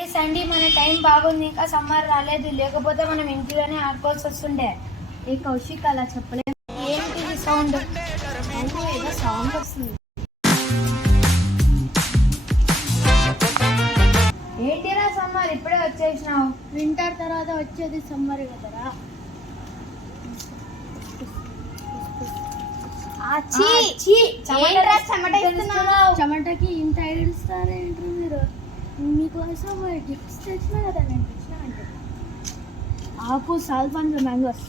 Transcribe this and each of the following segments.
ఏ సండి మన టైం బాగుంది, ఇంకా సమ్మర్ రాలేదు, లేకపోతే మనం ఇంటిలోనే ఆడుకోవాల్సి వస్తుండే. ఏ కౌశిక్ అలా చెప్పలేదు. ఏంటిది సౌండ్? ఏదో సౌండ్ వస్తుంది. ఏంటిరా సమ్మర్ ఇప్పుడే వచ్చేసినావు? వింటర్ తర్వాత వచ్చేది సమ్మర్ కదరా. చెమటకి ఇంత ఏడుస్తారేంటి మీరు? మీకోసం గిఫ్ట్స్ తెచ్చినా కదా, నేను తెచ్చినా అంటే ఆకు సాల్ఫాన్ మ్యాంగోస్.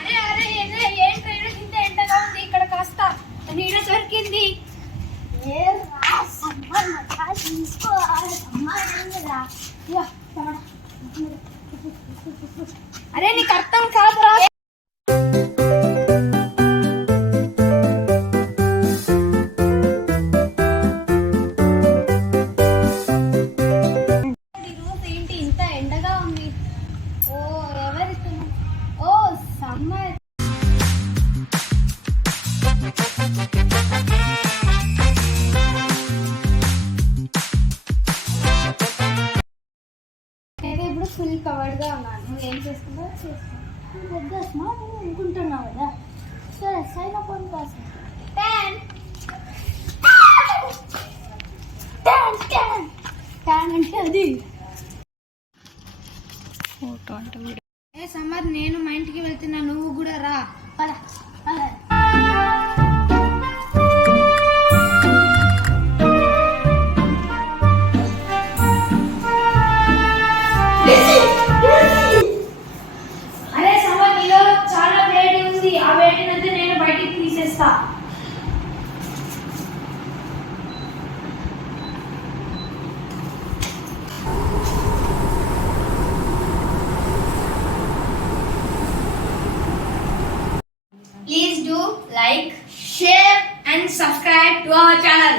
అరే అరే ఏంటి ఇంత ఎండగా ఉంది, ఇక్కడ కాస్త నీడ దొరికింది. అరే నీకు అర్థం కాదురా. ఏంటి ఇంత ఎండగా ఉంది? ఓ ఎవరికి? ఓ సమ్మర్. నేను ఇప్పుడు ఫుల్ కవర్డ్గా ఉన్నాను. నువ్వు ఏం చేసుకుంటావు చేసుకో. నువ్వు పెద్ద స్మార్ట్ అనుకుంటున్నావు కదా. సరే సైన్ అప్ అని కోసం 10 అంటే అది ఏ సమ్మర్, నేను మా ఇంటికి వెళ్తున్నా, నువ్వు కూడా రా. పద పద. అరే సమ్మర్, నీలో చాలా వేడి ఉంది, ఆ వేడినంతా నేను బయటికి తీసేస్తా. Please do like, share and subscribe to our channel.